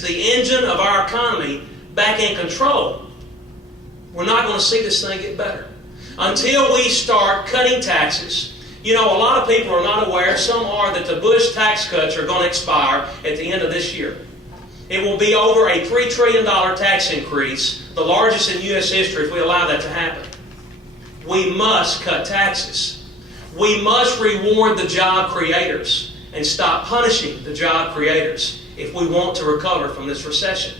business, the engine of our economy, back in control, we're not going to see this thing get better. Until we start cutting taxes. You know, a lot of people are not aware, some are, that the Bush tax cuts are going to expire at the end of this year. It will be over a $3 trillion tax increase, the largest in U.S. history if we allow that to happen. We must cut taxes. We must reward the job creators and stop punishing the job creators if we want to recover from this recession.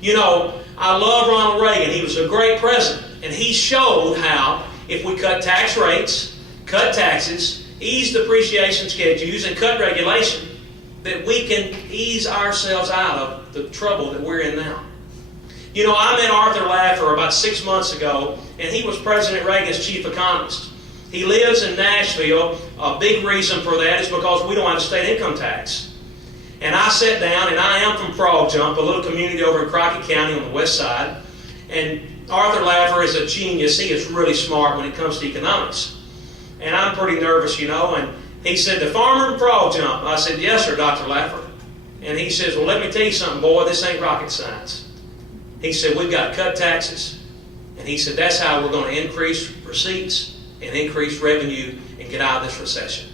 You know, I love Ronald Reagan. He was a great president, and he showed how if we cut tax rates, cut taxes, ease depreciation schedules, and cut regulation, that we can ease ourselves out of the trouble that we're in now. You know, I met Arthur Laffer about 6 months ago, and he was President Reagan's chief economist. He lives in Nashville. A big reason for that is because we don't have a state income tax. And I sat down, and I am from Frog Jump, a little community over in Crockett County on the west side. And Arthur Laffer is a genius. He is really smart when it comes to economics. And I'm pretty nervous, you know. And he said, "The farmer in Frog Jump." I said, "Yes, sir, Dr. Laffer." And he says, "Well, let me tell you something, boy. This ain't rocket science." He said, "We've got to cut taxes." And he said, "That's how we're going to increase receipts and increase revenue and get out of this recession."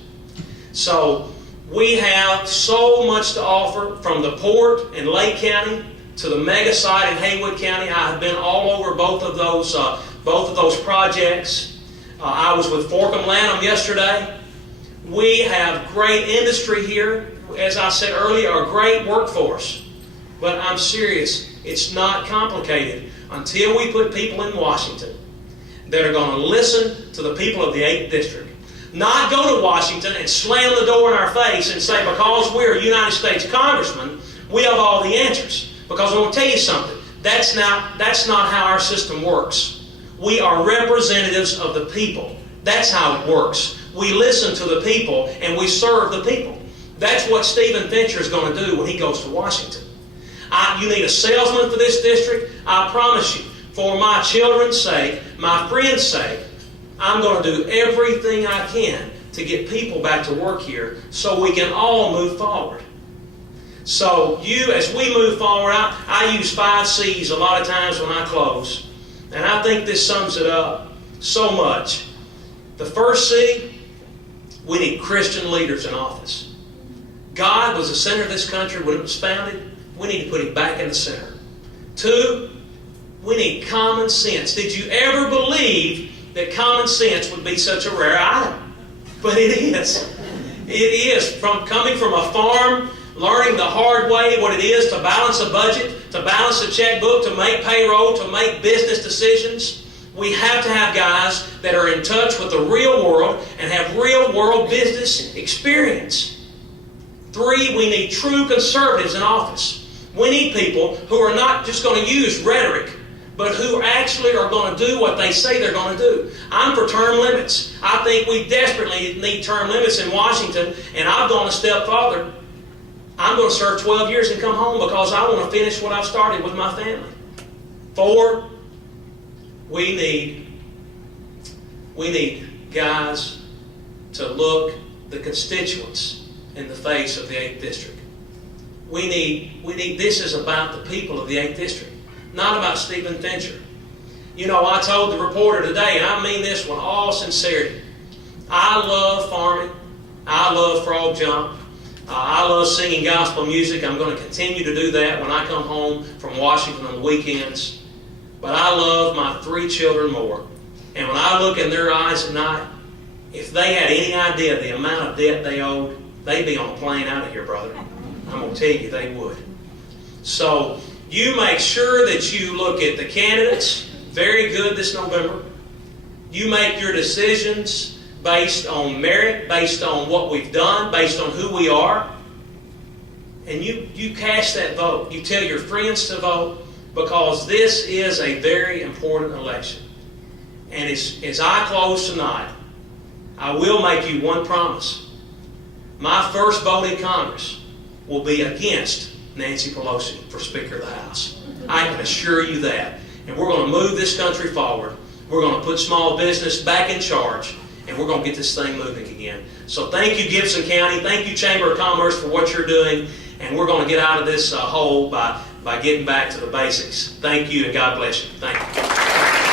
So we have so much to offer, from the port in Lake County to the mega site in Haywood County. I have been all over both of those projects. I was with Forkham Lanham yesterday. We have great industry here. As I said earlier, a great workforce. But I'm serious, it's not complicated until we put people in Washington that are going to listen to the people of the 8th District. Not go to Washington and slam the door in our face and say, because we're a United States congressman, we have all the answers. Because I want to tell you something, that's not how our system works. We are representatives of the people. That's how it works. We listen to the people and we serve the people. That's what Stephen Fincher is going to do when he goes to Washington. You need a salesman for this district? I promise you, for my children's sake, my friends' sake, I'm going to do everything I can to get people back to work here so we can all move forward. So as we move forward, I use 5 C's a lot of times when I close. And I think this sums it up so much. The first C, we need Christian leaders in office. God was the center of this country when it was founded. We need to put Him back in the center. 2, we need common sense. Did you ever believe that common sense would be such a rare item? But it is. It is. Coming from a farm, learning the hard way what it is to balance a budget, to balance a checkbook, to make payroll, to make business decisions. We have to have guys that are in touch with the real world and have real world business experience. 3, we need true conservatives in office. We need people who are not just going to use rhetoric, but who actually are going to do what they say they're going to do. I'm for term limits. I think we desperately need term limits in Washington, and I've gone a step farther. I'm going to serve 12 years and come home because I want to finish what I've started with my family. 4, we need guys to look the constituents in the face of the 8th District. This is about the people of the 8th District, not about Stephen Fincher. You know, I told the reporter today, and I mean this with all sincerity, I love farming. I love Frog Jump. I love singing gospel music. I'm going to continue to do that when I come home from Washington on the weekends. But I love my 3 children more. And when I look in their eyes at night, if they had any idea the amount of debt they owed, they'd be on a plane out of here, brother. I'm going to tell you they would. So you make sure that you look at the candidates very good this November. You make your decisions based on merit, based on what we've done, based on who we are. And you cast that vote. You tell your friends to vote, because this is a very important election. And as I close tonight, I will make you one promise. My first vote in Congress will be against Nancy Pelosi for Speaker of the House. I can assure you that. And we're going to move this country forward. We're going to put small business back in charge. And we're going to get this thing moving again. So thank you, Gibson County. Thank you, Chamber of Commerce, for what you're doing. and we're going to get out of this hole by getting back to the basics. Thank you, and God bless you. Thank you.